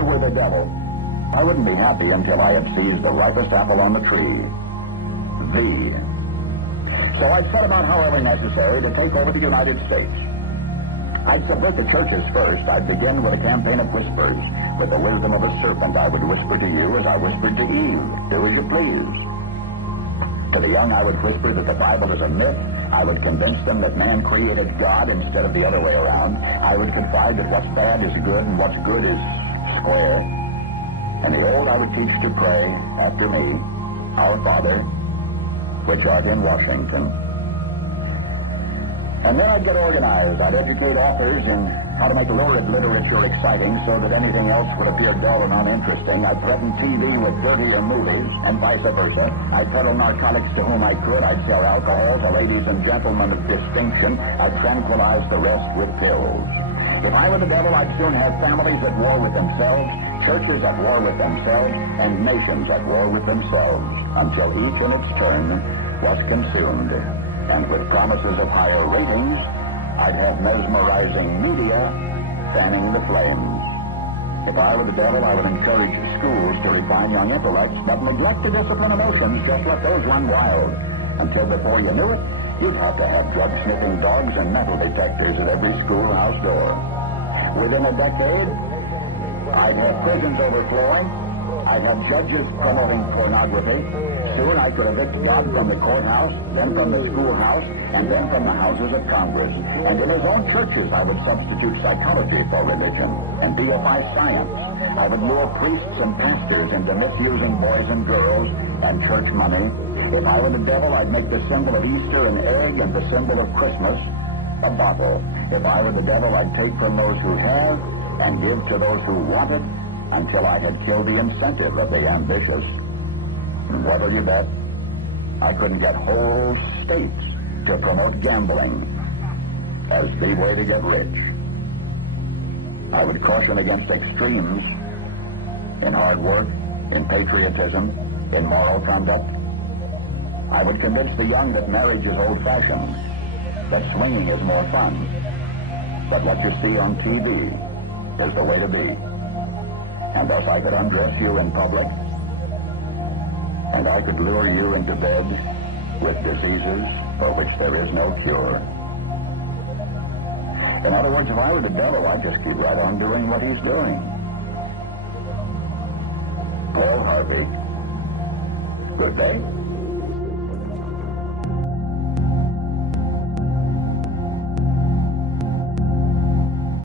I were the devil, I wouldn't be happy until I had seized the ripest apple on the tree. Thee. So I set about, however necessary, to take over the United States. I'd subvert the churches first. I'd begin with a campaign of whispers. With the wisdom of a serpent, I would whisper to you as I whispered to Eve. Do as you please. To the young, I would whisper that the Bible is a myth. I would convince them that man created God instead of the other way around. I would confide that what's bad is good and what's good is square. And the old I would teach to pray after me, Our Father, which art in Washington. And then I'd get organized. I'd educate authors in how to make lurid literature exciting so that anything else would appear dull and uninteresting. I'd threaten TV with dirtier movies, and vice versa. I'd peddle narcotics to whom I could. I'd sell alcohol to ladies and gentlemen of distinction. I'd tranquilize the rest with pills. If I were the devil, I'd soon have families at war with themselves, churches at war with themselves, and nations at war with themselves, until each in its turn was consumed. And with promises of higher ratings, I'd have mesmerizing media fanning the flames. If I were the devil, I would encourage schools to refine young intellects, but neglect to discipline emotions, just let those run wild. Until before you knew it, you'd have to have drug-sniffing dogs and metal detectors at every schoolhouse door. Within a decade, I'd have prisons overflowing. I'd have judges promoting pornography. Soon I could evict God from the courthouse, then from the schoolhouse, and then from the houses of Congress. And in his own churches, I would substitute psychology for religion and deify science. I would lure priests and pastors into misusing boys and girls and church money. If I were the devil, I'd make the symbol of Easter an egg and the symbol of Christmas a bottle. If I were the devil, I'd take from those who have and give to those who want it until I had killed the incentive of the ambitious. And what'll you bet? I couldn't get whole states to promote gambling as the way to get rich. I would caution against extremes in hard work, in patriotism, in moral conduct. I would convince the young that marriage is old-fashioned, that swinging is more fun, but what you see on TV is the way to be. And thus I could undress you in public, and I could lure you into bed with diseases for which there is no cure. In other words, if I were the devil, I'd just keep right on doing what he's doing. Paul Harvey. Good day.